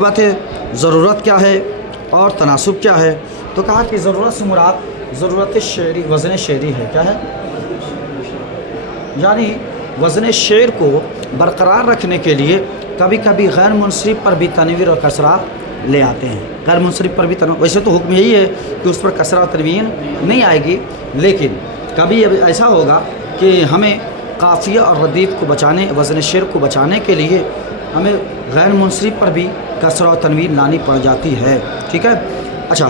بات ہے ضرورت کیا ہے اور تناسب کیا ہے؟ تو کہا کہ ضرورت سے مراد ضرورت شعری وزن شعری ہے. کیا ہے؟ یعنی وزن شعر کو برقرار رکھنے کے لیے کبھی کبھی غیر منصرف پر بھی تنوین اور کسرہ لے آتے ہیں. غیر منصرف پر بھی ویسے تو حکم یہی ہے کہ اس پر کسرہ اور تنوین نہیں آئے گی، لیکن کبھی ایسا ہوگا کہ ہمیں قافیہ اور ردیف کو بچانے، وزن شعر کو بچانے کے لیے ہمیں غیر منصرف پر بھی کسرہ و تنوین لانی پڑ جاتی ہے. ٹھیک ہے. اچھا،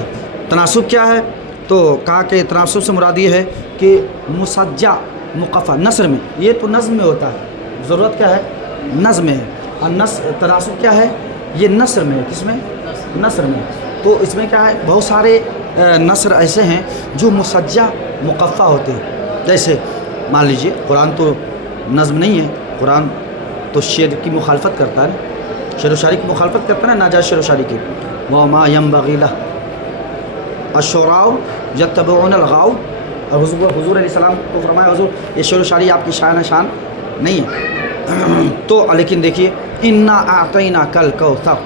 تناسب کیا ہے؟ تو کہا کہ تناسب سے مراد یہ ہے کہ مسجع مقفع نثر میں، یہ تو نظم میں ہوتا ہے. ضرورت کیا ہے؟ نظم ہے. اور تناسب کیا ہے؟ یہ نثر میں ہے. کس میں؟ نثر میں. تو اس میں کیا ہے؟ بہت سارے نثر ایسے ہیں جو مسجع مقفع ہوتے ہیں. جیسے مان لیجئے قرآن تو نظم نہیں ہے، قرآن تو شعر کی مخالفت کرتا ہے، شعر و شاعری کی مخالفت کرتا ہے نا، ناجائز شعر و شاعری کی. وَمَا يَنبَغِي لَهُ الشُّعَرَاءُ يَتَّبِعُونَ الْغَاوِ. اور حضور علیہ السلام کو فرمایا حضور یہ شعر و شاعری آپ کی شان نہیں ہے. تو لیکن دیکھیے اِنَّا أَعْطَيْنَاكَ الْكَوْثَرَ،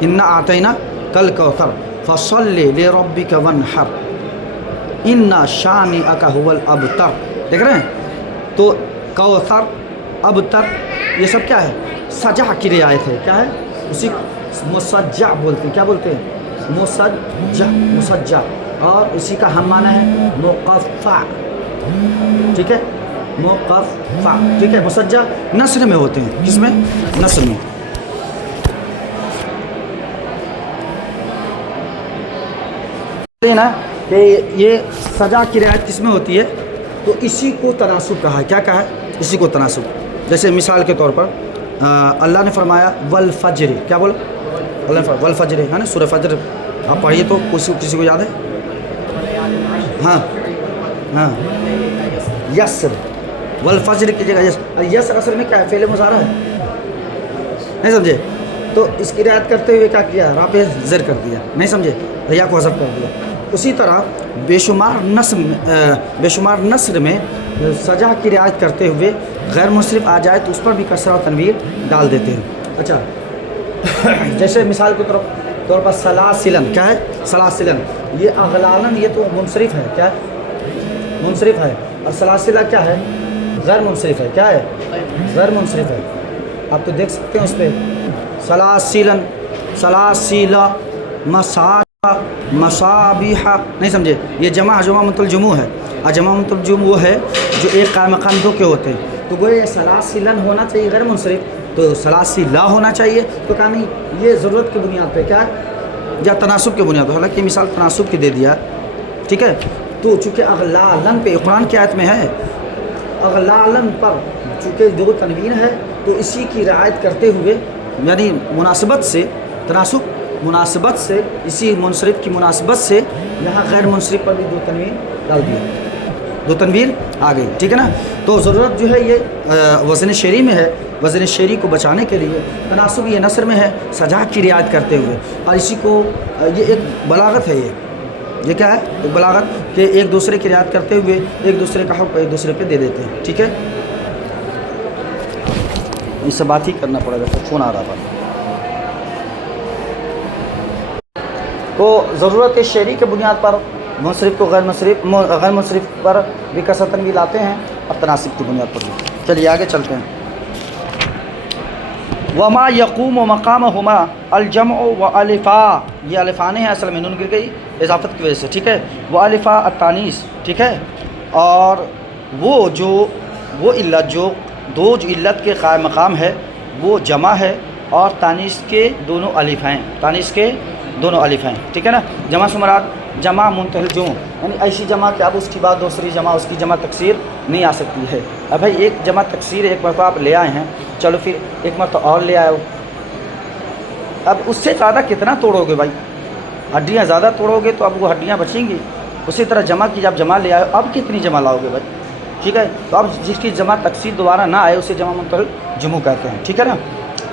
اِنَّا أَعْطَيْنَاكَ الْكَوْثَرَ فَصَلِّ لِرَبِّكَ وَانْحَرْ إِنَّ شَانِئَكَ هُوَ الْأَبْتَرُ. دیکھ رہے ہیں؟ تو کوثر، ابتر، یہ سب کیا ہے؟ سجع کی رعایت ہے. کیا ہے؟ اسی مسجع بولتے ہیں. کیا بولتے ہیں؟ مسجع. اور اسی کا ہم معنی ہے مقفع. ٹھیک ہے؟ مقفع. ٹھیک ہے. مسجع نثر میں ہوتے ہیں. کس میں؟ نثر میں. نا کہ یہ سجع کی رعایت کس میں ہوتی ہے؟ تو اسی کو تناسب کہا ہے. کیا کہا ہے؟ اسی کو تناسب. جیسے مثال کے طور پر اللہ نے فرمایا والفجر. کیا بولا؟ اللہ نے فرمایا والفجر ہے نا، سورہ فجر آپ پڑھیے تو کسی کو یاد ہے؟ ہاں یسر. والفجر کی جگہ یسر اصل میں کیا ہے؟ فعل مضارع ہے. نہیں سمجھے؟ تو اس کی رعایت کرتے ہوئے کیا کیا؟ را پہ زر کر دیا. نہیں سمجھے؟ یا کو حذف کر دیا. اسی طرح بے شمار نثر میں سجع کی رعایت کرتے ہوئے غیر منصرف آ جائے تو اس پر بھی کسرہ و تنوین ڈال دیتے ہیں. اچھا، جیسے مثال کے طور پر سلاسلن. کیا ہے؟ سلاسلن. یہ اغلالن یہ تو منصرف ہے. کیا ہے؟ منصرف ہے. اور سلاسلہ کیا ہے؟ غیر منصرف ہے. کیا ہے؟ غیر منصرف ہے. آپ تو دیکھ سکتے ہیں اس پہ سلاسلن، سلاسلہ، مصابیح. نہیں سمجھے؟ یہ جمع الجموع ہے. اور جمع الجموع وہ ہے جو ایک قائم مقام دو کے ہوتے ہیں. تو گویا سلاسلن ہونا چاہیے غیر منصرف، تو سلاسلہ ہونا چاہیے. تو کہا نہیں، یہ ضرورت کی بنیاد پہ کیا ہے؟ یا تناسب کی بنیاد پہ. حالانکہ مثال تناسب کی دے دیا. ٹھیک ہے. تو چونکہ اغلالن پہ قرآن کی آیت میں ہے، اغلالن پر چونکہ دو تنوین ہے تو اسی کی رعایت کرتے ہوئے یعنی مناسبت سے، تناسب مناسبت سے، اسی منصرف کی مناسبت سے یہاں غیر منصرف پر بھی دو تنوین ڈال دیا، دو تنوین آ گئی. ٹھیک ہے نا. تو ضرورت جو ہے یہ وزن شعری میں ہے. وزن شعری کو بچانے کے لیے تناسب یہ نثر میں ہے سجع کی رعایت کرتے ہوئے. اور اسی کو یہ ایک بلاغت ہے. یہ کیا ہے؟ ایک بلاغت کہ ایک دوسرے کی رعایت کرتے ہوئے ایک دوسرے کا حق ایک دوسرے پہ دے دیتے ہیں. ٹھیک ہے. اس سے بات ہی کرنا پڑے گا، فون آ رہا تھا. تو ضرورت شعری کے بنیاد پر منصرف کو غیر منصرف پر بھی کسرہ تنوین لاتے ہیں اور تناسب کی بنیاد پر بھی. چلیے آگے چلتے ہیں. وما یقوم و مقامہما الجمع و الفا. یہ الفانے ہیں، اصل میں نون گر گئی اضافت کی وجہ سے. ٹھیک ہے. وہ الفا التانیث. ٹھیک ہے. اور وہ علت جو علت کے قائم مقام ہے وہ جمع ہے اور تانیث کے دونوں الف ہیں. تانیث کے دونوں الف ہیں. ٹھیک ہے نا. جمع سے مراد جمع منتہی الجمع، یعنی ایسی جمع کہ اب اس کی بعد دوسری جمع، اس کی جمع تکسیر نہیں آ سکتی ہے. اب بھائی ایک جمع تکسیر ایک مرتبہ آپ لے آئے ہیں، چلو پھر ایک مرتبہ اور لے آئے ہو. اب اس سے زیادہ کتنا توڑو گے بھائی؟ ہڈیاں زیادہ توڑو گے تو اب وہ ہڈیاں بچیں گی. اسی طرح جمع کی جب جمع لے آئے اب کتنی جمع لاؤ گے بھائی؟ ٹھیک ہے. تو اب جس کی جمع تکسیر دوبارہ نہ آئے اسے جمع منتہی الجمع کہتے ہیں. ٹھیک ہے نا.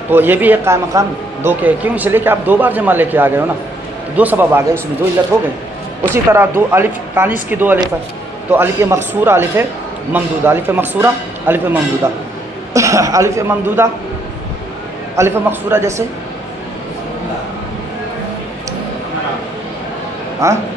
تو یہ بھی ایک قائم مقام دو کے، کیوں؟ اس لیے کہ آپ دو بار جمع لے کے آ گئے ہو نا، دو سبب آ گئے، اس میں دو علت ہو گئے. اسی طرح دو الف تانیث کی دو الف ہے تو الف مقصورہ الف ممدودہ، الف مقصورہ الف ممدودہ. الف ممدودہ الف مقصورہ جیسے ہاں